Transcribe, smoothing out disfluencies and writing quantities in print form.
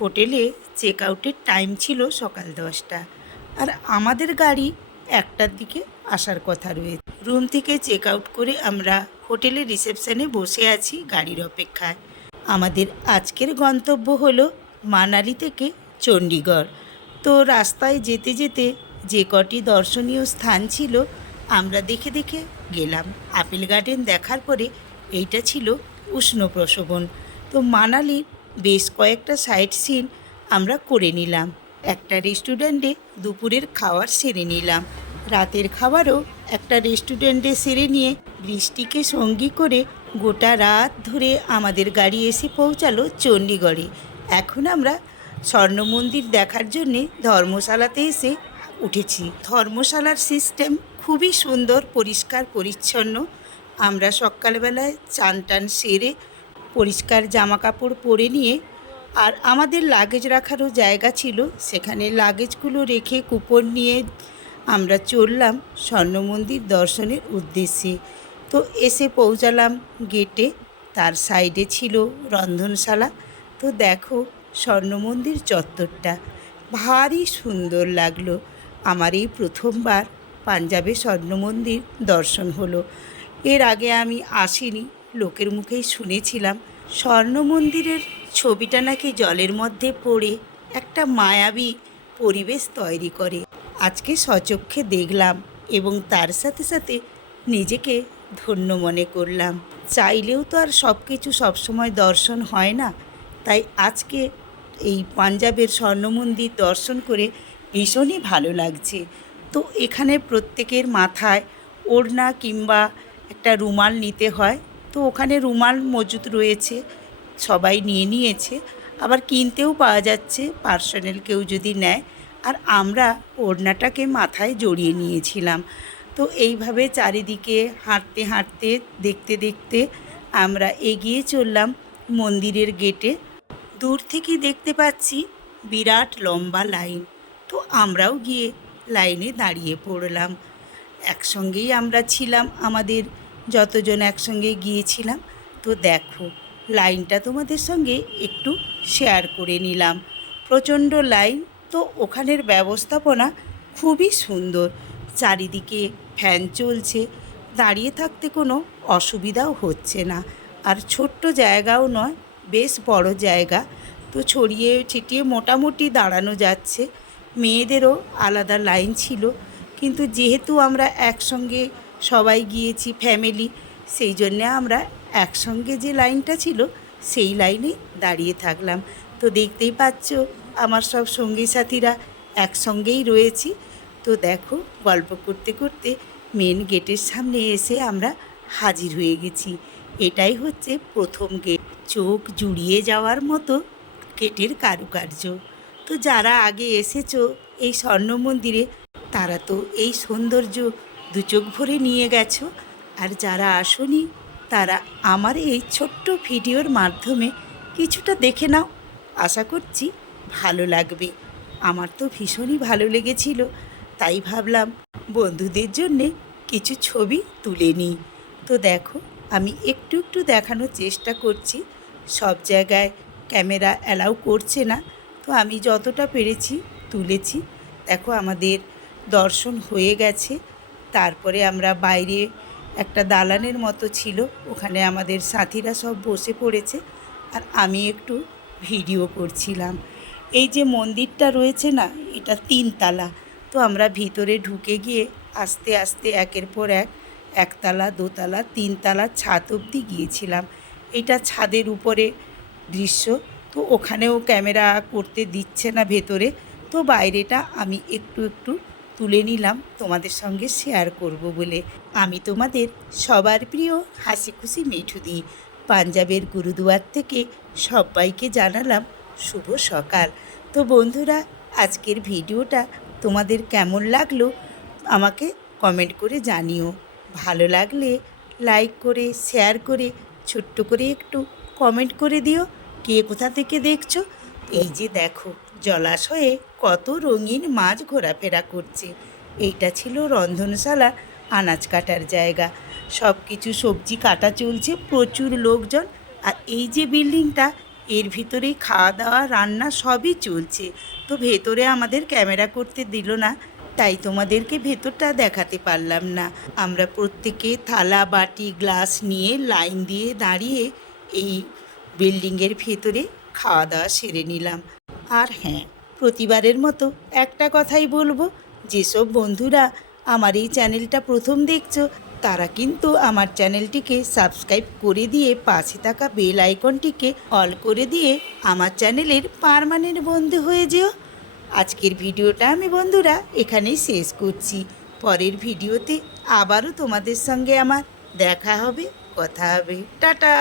হোটেলে চেক আউটের টাইম ছিল সকাল 10টা, আর আমাদের গাড়ি 1টার দিকে আসার কথা রয়েছে। রুম থেকে চেক আউট করে আমরা হোটেলের রিসেপশনে বসে আছি গাড়ির অপেক্ষায়। আমাদের আজকের গন্তব্য হলো মানালি থেকে চণ্ডীগড়। তো রাস্তায় যেতে যেতে যে কটি দর্শনীয় স্থান ছিল আমরা দেখে দেখে গেলাম। আপেল গার্ডেন দেখার পরে এইটা ছিল উষ্ণপ্রসবন। তো মানালির বেশ কয়েকটা সাইট সিন আমরা করে নিলাম। একটা রেস্টুরেন্টে দুপুরের খাবার সেরে নিলাম। রাতের খাবারও একটা রেস্টুরেন্টে সেরে নিয়ে বৃষ্টিকে সঙ্গী করে গোটা রাত ধরে আমাদের গাড়ি এসে পৌঁছালো চণ্ডীগড়ে। এখন আমরা স্বর্ণ মন্দির দেখার জন্যে ধর্মশালাতে এসে উঠেছি। ধর্মশালার সিস্টেম খুবই সুন্দর, পরিষ্কার পরিচ্ছন্ন। আমরা সকালবেলায় চান টান সেরে পরিষ্কার জামা কাপড় পরে নিয়ে, আর আমাদের লাগেজ রাখারও জায়গা ছিল, সেখানে লাগেজগুলো রেখে কুপন নিয়ে আমরা চললাম স্বর্ণ মন্দির দর্শনের উদ্দেশ্যে। তো এসে পৌঁছালাম গেটে, তার সাইডে ছিল রন্ধনশালা। তো দেখো স্বর্ণ মন্দির চত্বরটা ভারী সুন্দর লাগলো। আমার এই প্রথমবার পাঞ্জাবে স্বর্ণ মন্দির দর্শন হলো। এর আগে আমি আসিনি, লোকের মুখেই শুনেছিলাম স্বর্ণ মন্দিরের ছবিটা নাকি জলের মধ্যে পড়ে একটা মায়াবী পরিবেশ তৈরি করে। আজকে সচক্ষে দেখলাম এবং তার সাথে সাথে নিজেকে ধন্য মনে করলাম। চাইলেও তো আর সব কিছু সবসময় দর্শন হয় না, তাই আজকে এই পাঞ্জাবের স্বর্ণ মন্দির দর্শন করে ভীষণই ভালো লাগছে। তো এখানে প্রত্যেকের মাথায় ওড়না কিংবা একটা রুমাল নিতে হয়। তো ওখানে রুমাল মজুদ রয়েছে, সবাই নিয়ে নিয়েছে, আবার কিনতেও পাওয়া যাচ্ছে পার্সোনাল কেউ যদি নেয়। আর আমরা ওড়নাটাকে মাথায় জড়িয়ে নিয়েছিলাম। তো এইভাবে চারিদিকে হাঁটতে হাঁটতে দেখতে দেখতে আমরা এগিয়ে চললাম মন্দিরের গেটে। দূর থেকে দেখতে পাচ্ছি বিরাট লম্বা লাইন। তো আমরাও গিয়ে লাইনে দাঁড়িয়ে পড়লাম। একসঙ্গেই আমরা ছিলাম, আমাদের যতজন একসঙ্গে গিয়েছিলাম। তো দেখো লাইনটা তোমাদের সঙ্গে একটু শেয়ার করে নিলাম। প্রচণ্ড লাইন। তো ওখানের ব্যবস্থাপনা খুবই সুন্দর, চারিদিকে ফ্যান চলছে, দাঁড়িয়ে থাকতে কোনো অসুবিধাও হচ্ছে না। আর ছোট্ট জায়গাও নয়, বেশ বড় জায়গা। তো ছড়িয়ে ছিটিয়ে মোটামুটি দাঁড়ানো যাচ্ছে। মেয়েদেরও আলাদা লাইন ছিল, কিন্তু যেহেতু আমরা একসঙ্গে সবাই গিয়েছি ফ্যামিলি, সেই জন্যে আমরা একসঙ্গে যে লাইনটা ছিল সেই লাইনে দাঁড়িয়ে থাকলাম। তো দেখতেই পাচ্ছ আমার সব সঙ্গী সাথীরা একসঙ্গেই রয়েছি। তো দেখো গল্প করতে করতে মেন গেটের সামনে এসে আমরা হাজির হয়ে গেছি। এটাই হচ্ছে প্রথম গেট। চোখ জুড়িয়ে যাওয়ার মতো গেটের কারুকার্য। তো যারা আগে এসেছো এই স্বর্ণ মন্দিরে তারা তো এই সৌন্দর্য দু চোখ ভরে নিয়ে গেছো, আর যারা আসোনি তারা আমার এই ছোট্ট ভিডিওর মাধ্যমে কিছুটা দেখে নাও। আশা করছি ভালো লাগবে। আমার তো ভীষণই ভালো লেগেছিল, তাই ভাবলাম বন্ধুদের জন্যে কিছু ছবি তুলে নিই। তো দেখো আমি একটু একটু দেখানোর চেষ্টা করছি, সব জায়গায় ক্যামেরা অ্যালাউ করছে না, তো আমি যতটা পেরেছি তুলেছি। দেখো আমাদের দর্শন হয়ে গেছে। তারপরে আমরা বাইরে একটা দালানের মতো ছিল, ওখানে আমাদের সাথীরা সব বসে পড়েছে, আর আমি একটু ভিডিও করছিলাম। এই যে মন্দিরটা রয়েছে না, এটা 3তলা। তো আমরা ভিতরে ঢুকে গিয়ে আস্তে আস্তে একের পর এক একতলা, দোতলা, 3তলা ছাদ অবধি গিয়েছিলাম। এটা ছাদের উপরে দৃশ্য। তো ওখানেও ক্যামেরা করতে দিচ্ছে না ভেতরে, তো বাইরেটা আমি একটু একটু তুলে নিলাম তোমাদের সঙ্গে শেয়ার করব বলে। আমি তোমাদের সবার প্রিয় হাসি খুশি মিঠুদি পাঞ্জাবের গুরুদুয়ার থেকে সবাইকে জানালাম শুভ সকাল। তো বন্ধুরা আজকের ভিডিওটা তোমাদের কেমন লাগলো আমাকে কমেন্ট করে জানিও। ভালো লাগলে লাইক করে শেয়ার করে ছোট্ট করে একটু কমেন্ট করে দিও কে কোথা থেকে দেখছো। এই যে দেখো জলাশয়ে কত রঙিন মাছ ঘোরাফেরা করছে। এইটা ছিল রন্ধনশালা, আনাজ কাটার জায়গা। সব কিছু সবজি কাটা চলছে, প্রচুর লোকজন। আর এই যে বিল্ডিংটা, এর ভিতরেই খাওয়া দাওয়া রান্না সবই চলছে। তো ভেতরে আমাদের ক্যামেরা করতে দিল না, তাই তোমাদেরকে ভেতরটা দেখাতে পারলাম না। আমরা প্রত্যেকে থালা বাটি গ্লাস নিয়ে লাইন দিয়ে দাঁড়িয়ে এই বিল্ডিংয়ের ভেতরে খাওয়া দাওয়া সেরে নিলাম। আর হ্যাঁ, প্রতিবারের মতো একটা কথাই বলবো, যেসব বন্ধুরা আমার এই চ্যানেলটা প্রথম দেখছো তারা কিন্তু আমার চ্যানেলটিকে সাবস্ক্রাইব করে দিয়ে পাশে থাকা বেল আইকনটিকে অল করে দিয়ে আমার চ্যানেলের পার্মানেন্ট বন্ধু হয়ে যেও। আজকের ভিডিওটা আমি বন্ধুরা এখানেই শেষ করছি। পরের ভিডিওতে আবারও তোমাদের সঙ্গে আমার দেখা হবে, কথা হবে। টাটা।